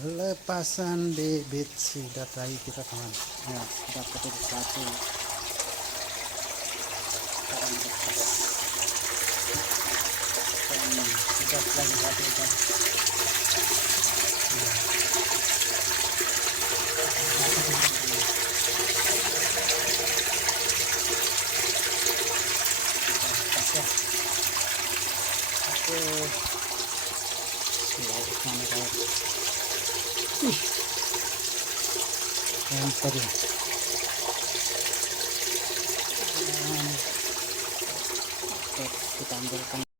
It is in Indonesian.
Lepasan bibit sidat lagi kita teman. Ya, sudah petik satu. Sekarang lepas. Dan sidat lagi satu kan. Lepas ya. Oke. Wow, mana kau? Enter ya. Oke, kita ambilkan.